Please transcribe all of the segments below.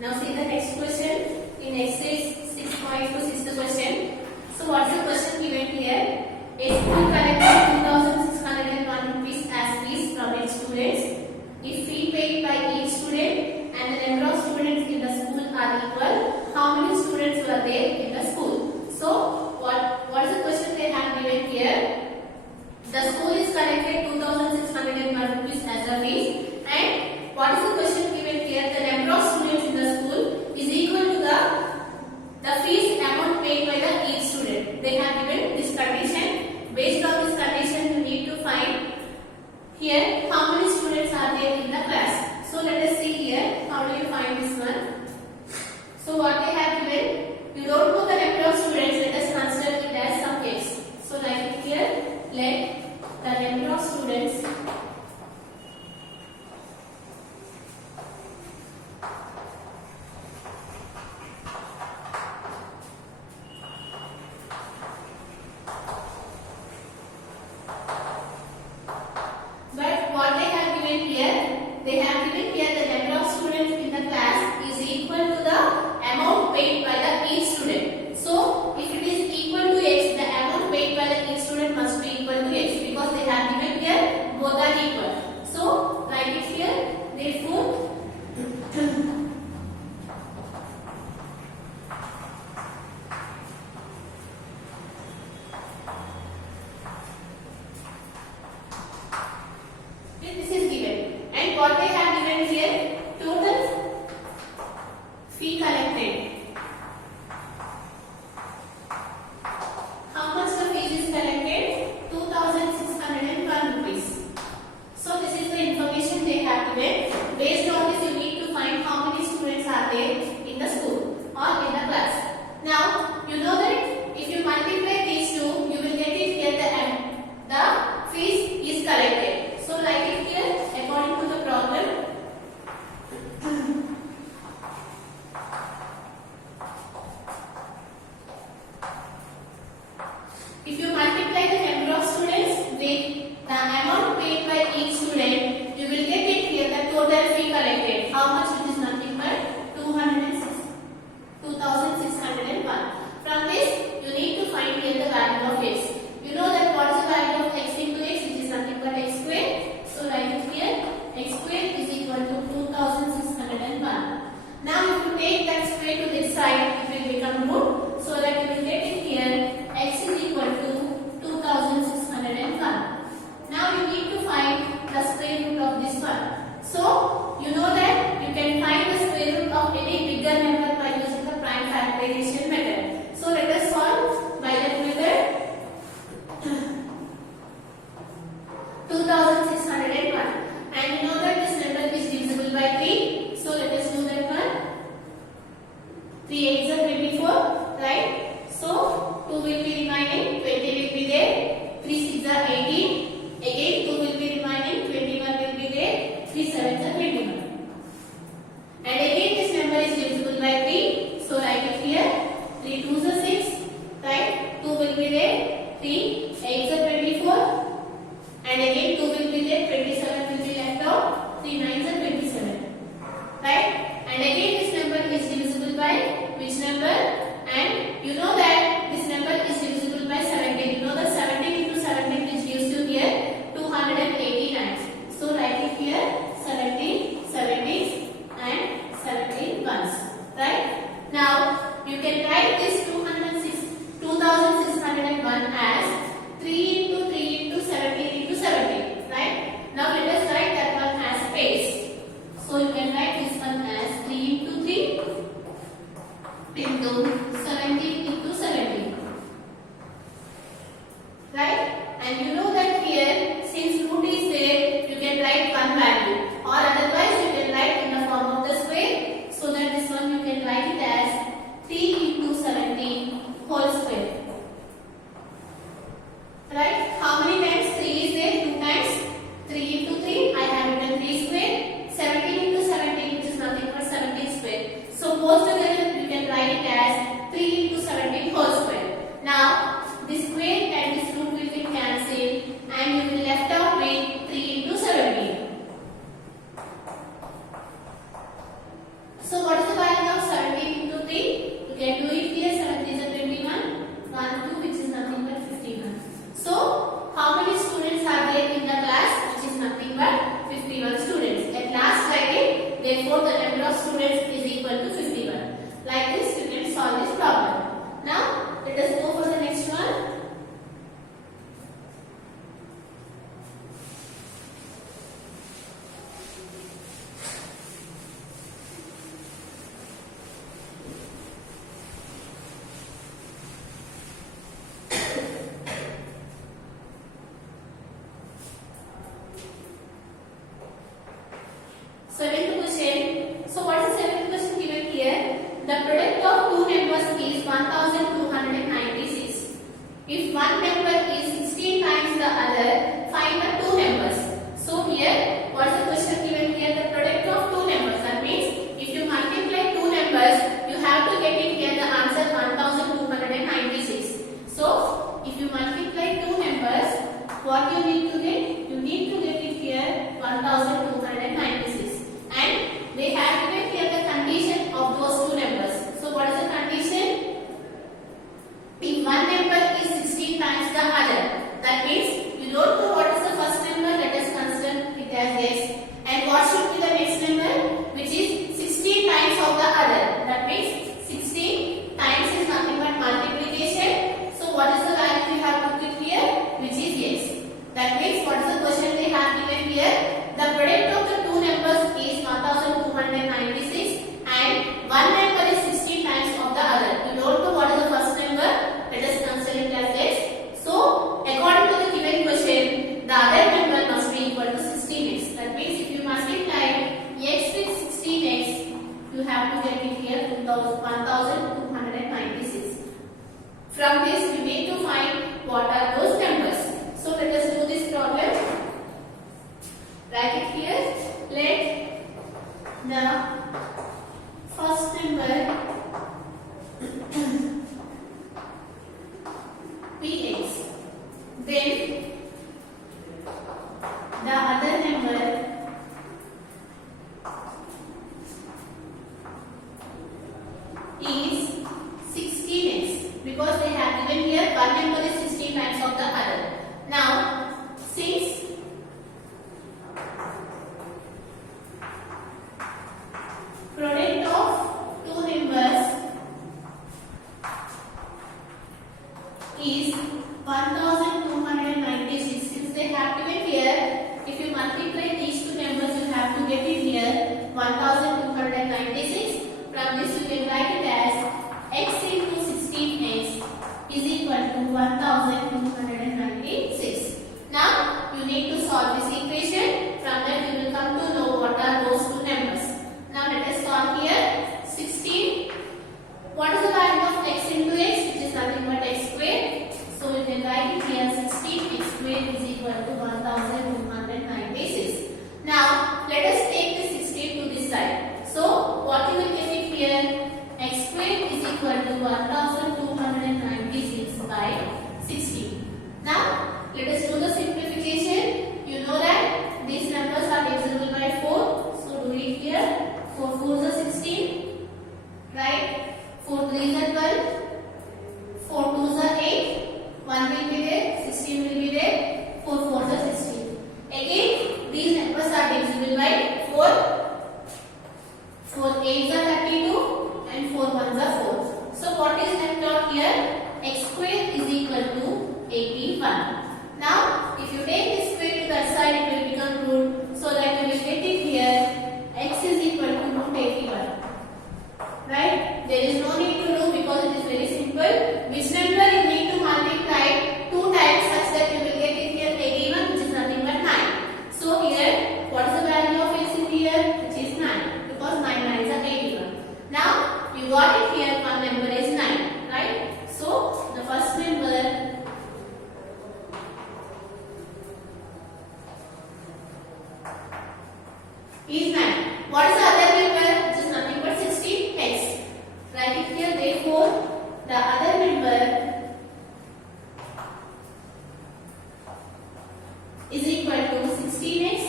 Now see the next question. In exercise 6.2 is the question. So what's the question given here? A school collected 2,601 rupees as fees from its students. If fee paid by each student and the number of students in the school are equal, how many students were there in the school? So what is the question they have given here? The school is collected 2,601 rupees as a fees, and what is the question given here? The number of students in the school is equal to the fees amount paid by the each student. They have given this condition. Based on this condition, you need to find here how many students are there in the class. So let us see here. How do you find this one? So what they have given, you don't know the number of students. Let us consider it as some x. So like it here, let the number of students So what is the value number of students is equal to 51. Like this, you can solve this problem. Now, let us go for the next one. Seventh question. So what is the seventh question given here? The product of two numbers is 1296. If one number is 16 times the other, find the two numbers. So here, what is the question given here? The product of two numbers. That means if you multiply two numbers, you have to get it here the answer 1296. So if you multiply two numbers, what you need to get? You need to get it here 1296. And they have given here the condition of those two numbers. So what is the condition? If one number is 16 times the other, that means you don't know what is the first number, let us consider it as x. And what should be the next number? Which is 16 times of the other. That means 16 times is nothing but multiplication. So what is the value we have to put here? Which is x. That means what is the question they have given here? The product of the two numbers is 1296 and one number is 16 times of the other. You don't know what is the first number. Let us consider it as x. So according to the given question, the other number must be equal to 16x. That means if you multiply x with 16x, you have to get it here 1296. From this, you need to find what are those numbers. So let us do this problem. Write it here. Let the first number be x. Then the other number is 16x, because they have given here one number is 16 times of the other. Now, since product of two numbers is 1296, since they have given here, if you multiply these two numbers, you have to get it here 1296. From this, you can write it as x into 16x is equal to 1296. Now, you need to solve this equation. From that, you will come to know what are those two numbers. Now, let us solve here. 16. What is the value of x into x? Which is nothing but x squared. So, you can write it here 16x squared is equal to 1296. Now, let us take the 16 to this side. So, what you will get it here? X squared is equal to 1296 by 16. Now, let us do the simplification. You know that these numbers are divisible by 4. So, do it here. 4 4s are 16. Right? 4 3s are 12. 4 2s are 8. 1 will be there. 16 will be there. 4 4s are 16. Again, these numbers are divisible by 4. 4 8s are 32 and 4 1s are 4. So what is left out here? X square is equal to 81. Now, if you take this square to that side, it will become root. So that you will get it here. X is equal to root 81. Right? There is no need to do because it is very simple. Which number you need to multiply 2 times such that you will get it here 81, which is nothing but 9. So here, what is the value of x in here? Which is 9. Because 9 9s are 81. Now, you got it here, one number is 9. Right? So, the first number is 9. What is the other number? Which is nothing but 16x. Write it here. Therefore, the other number is equal to 16x,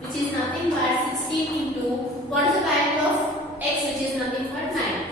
which is nothing but 16 into what is the value of x, which is nothing but 9.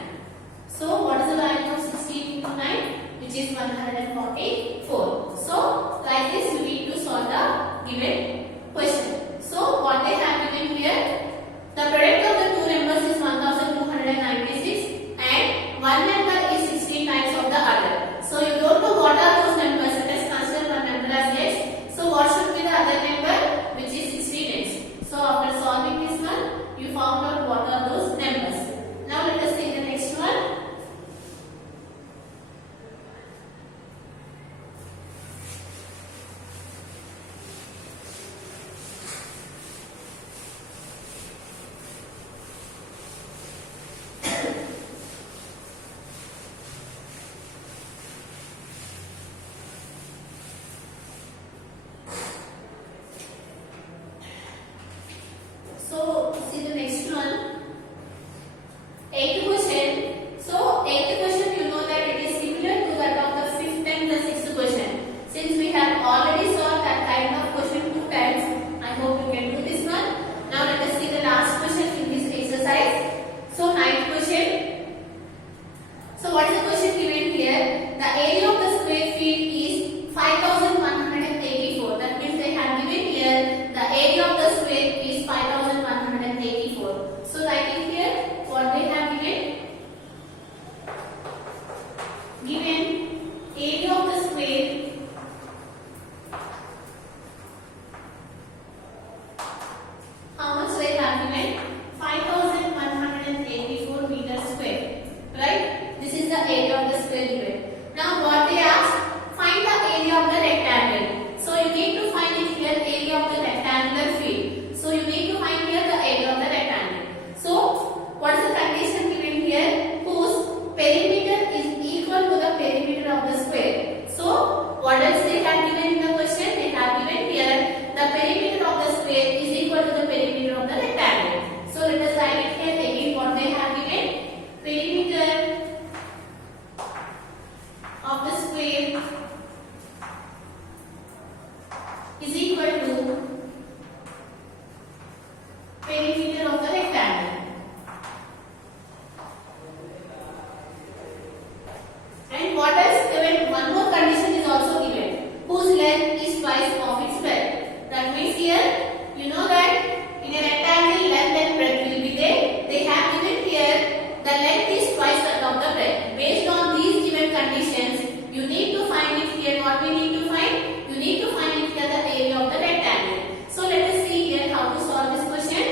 the length is twice that of the breadth. Based on these given conditions, you need to find it here. What we need to find? You need to find it here the area of the rectangle. So let us see here how to solve this question.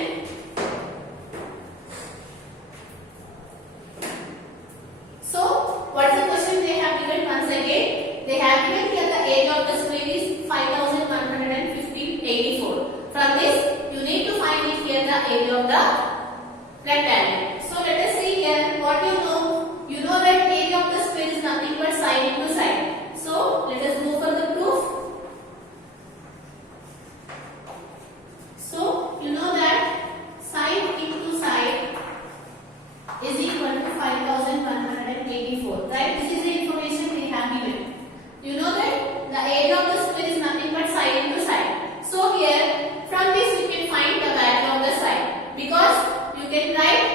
So what is the question they have given once again? They have given here the area of the square is 5184. From this, you need to find it here the area of the rectangle. So let us see here what you know. You know that area of the square is nothing but side into side. So let us go for the proof. So you know that side into side is equal to 5184. Right? This is the information they have given. You know that the area of the square is nothing but side into side. So here from this you can find the value of the side, because you can write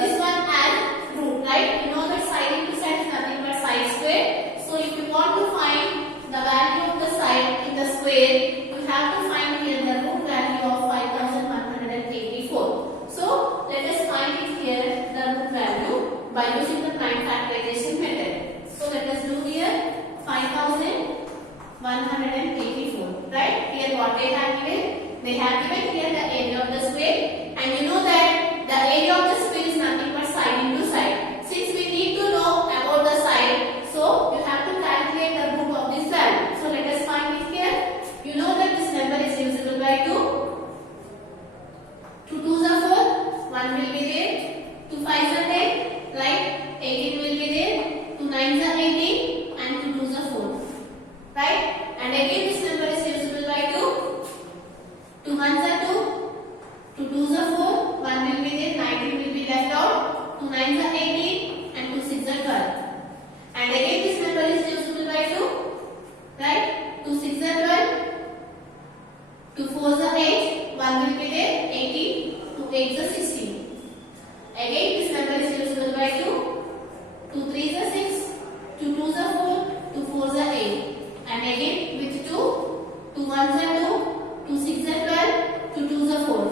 this one as root, right? You know that side into side is nothing but side square. So if you want to find the value of the side in the square, you have to find here the root value of 5184. So let us find it here the root value by using the prime factorization method. So let us do here 5184. Right? Here what they have given? They have given here the area of the square, and you know that the area of the square is nothing but side into side. Since we need to know about the side, so you have to calculate the root of this value. So let us find it here. You know that this number is divisible by 2. 2 2s are 4, 1 will be there, 2 5s are 10, right? 18 will be there, 2 9s are 18, and 2 2s are 4. Right? And again this number is divisible by 2. 2 1s are 2, 2 2s are 4, 1 will be there, 19 will be left out, 2 9s are 18, and 2 6s are 12. And again this number is divisible by 2, right? 2 6s are 12, 2 4s are 8, 1 will be there, 18, 2 8s are 16. Again this number is divisible by 2, 2 3s are 6, 2 2s are 4, 2 4s are 8. And again with 2, 2 1s are 2, 2 6s are 12, 2 2s are 4.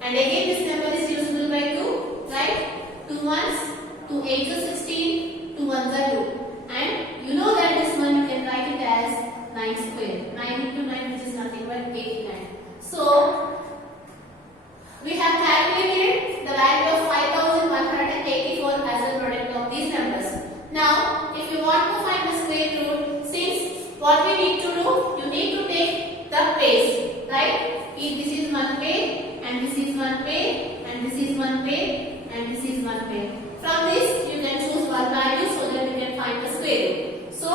And again this number is divisible by 2, right? 2 1s, 2 8s are 16, 2 1s are 2. And you know that this one you can write it as 9 square. 9 into 9, which is nothing but 89. So we have calculated the value of 5184 as a product of these numbers. Now if you want to find the square root, since what we need to do, you need to take the base, right? If this is one pair, and this is one pair, and this is one pair, and this is one pair. From this you can choose one value so that you can find the square root. So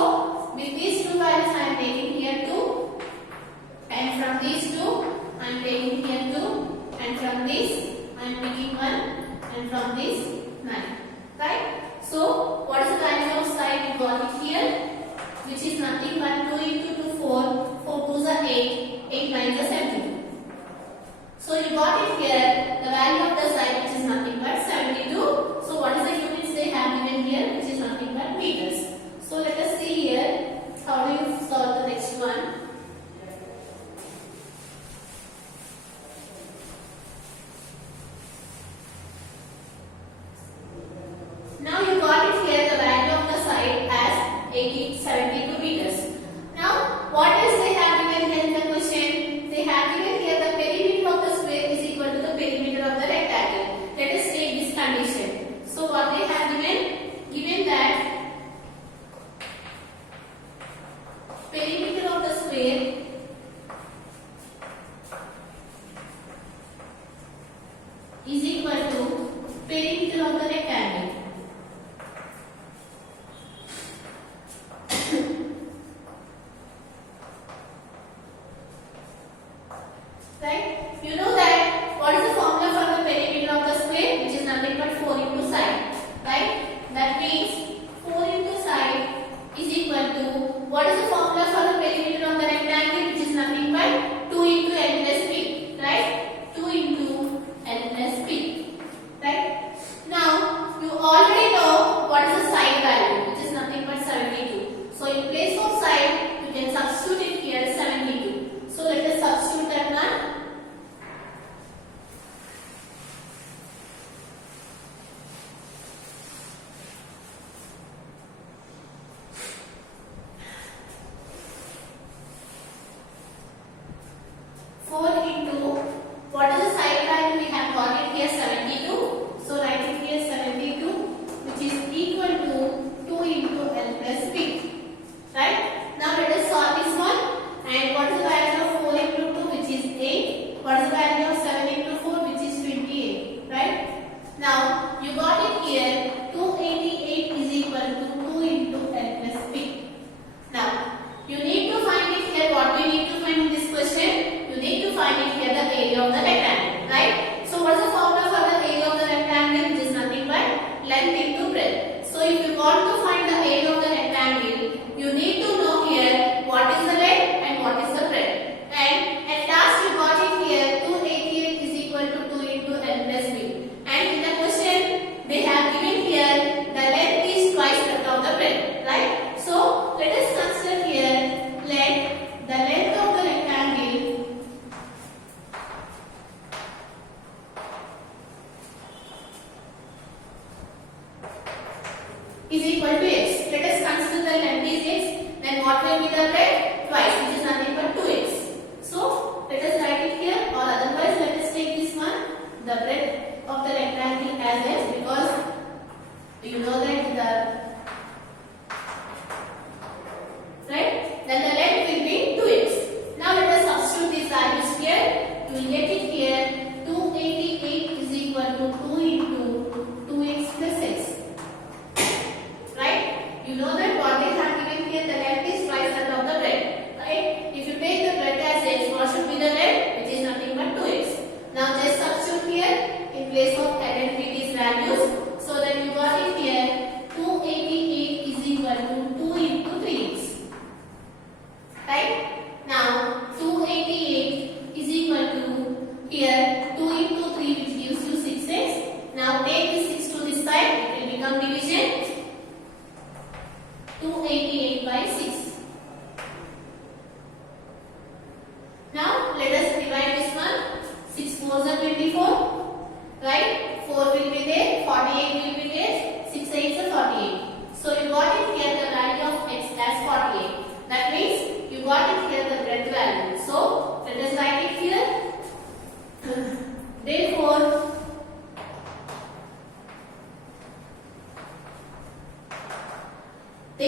with these two values I am taking here 2, and from these two I am taking here 2, and from this I am taking 1, and from this 9. Right? So what is the value of side? We got it here, which is nothing but 2 into 2 4, 4 2s are 8, 8 9s are 72. So you got it here, the value of the side, which is nothing but 72. So what is the units they have given here, which is nothing but meters. So let us see here, how do you solve the next one. Now you got it here, the value of the side as 72 meters. Now you got it here. 288 is equal to 2 into L plus B. Now, you need to find it here. What we need to find in this question? You need to find it here the area of the rectangle, right? So, what is the formula for the area of the rectangle? Which is nothing but length into breadth. So, if you want to find the area of the rectangle, you need to know here what is the length and what is the breadth. And at last, you got it here. 288 is equal to 2 into L plus B. And in the question, they have given here the length is twice that of the breadth, right? So, let us consider here the length of the rectangle is equal to x. Let us consider the length is x. Then what will be the breadth? Twice, which is nothing but 2x. So, let us write it here, or otherwise let us take this one, the breadth of the rectangle as x, because you know that right? Then the length will be 2x. Now let us substitute these values here. You will get it here. 288 is equal to 2 into 2x plus x. Right? You know that what they have given here, the length is twice that of the breadth. Right? If you take the breadth as x, what should be the length? Which is nothing but 2x. Now just substitute here in place of identify these values. So that you got it here. 288 is equal to 2 into 3x. Right? Now 288 is equal to here 2 into 3, which gives you 6x. Now take this 6 to this side, it will become division. 288 by 6. Now let us divide this one. 6 4s are 24. Right? 4 will be there, 48 will be there, 6 8s are 48. So you got it here the value of x as 48. That means you got it here the breadth value. So let us write it here. Therefore, the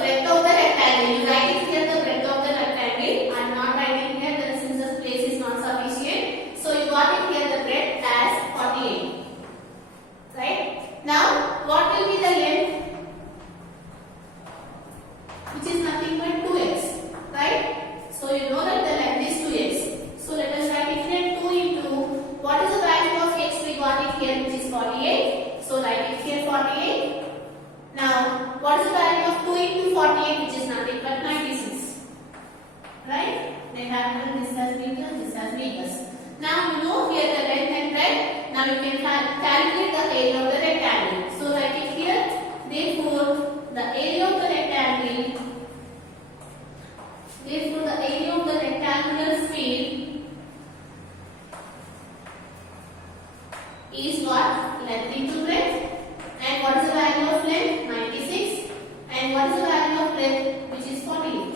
breadth of the rectangle, you write it here the breadth of the rectangle. I am not writing here since the place is not sufficient. So you got it here the breadth as 48. Right? Now, what will be the length? Which is nothing but 2x. Right? So you know that the length is 2x. So let us write it here 2 into, what is the value of x? We got it here, which is 48. So write it here 48. Now, what is the value of 2 into 48, which is nothing but 96. Right? They have given this as meters, this as meters. Now, you know here the length and breadth. Now, you can calculate the area of the rectangle. So, write it here. Therefore, the area of the rectangle, rectangular sphere is what? Length into breadth. And what is the value of length? 96. And what is the value of breadth? Which is 48.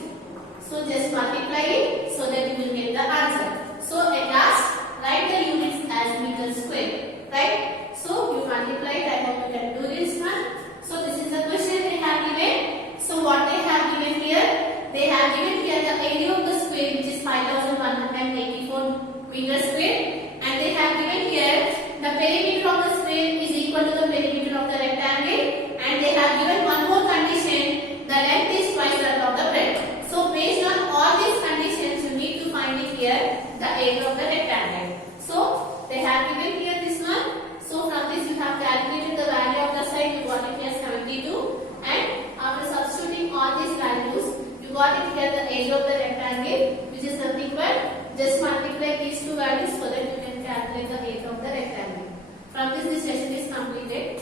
So just multiply it so that you will get the answer. So at last, write the units as meter square. Right? So you multiply it. I hope you can do this one. So this is the question they have given. So what they have given here? They have given here the area of the square, which is 5184 meter square. And they have given here the perimeter of the square is equal to the perimeter of the rectangle, and they have given one more condition, the length is twice that of the breadth. So based on all these conditions, you need to find it here the area of the rectangle. So they have given here this one. So from this you have calculated the value of the side, you got it here 72, and after substituting all these values, you got it here the area of the rectangle, which is nothing but just multiply these two values so that you can calculate the area of the rectangle. From this session is completed.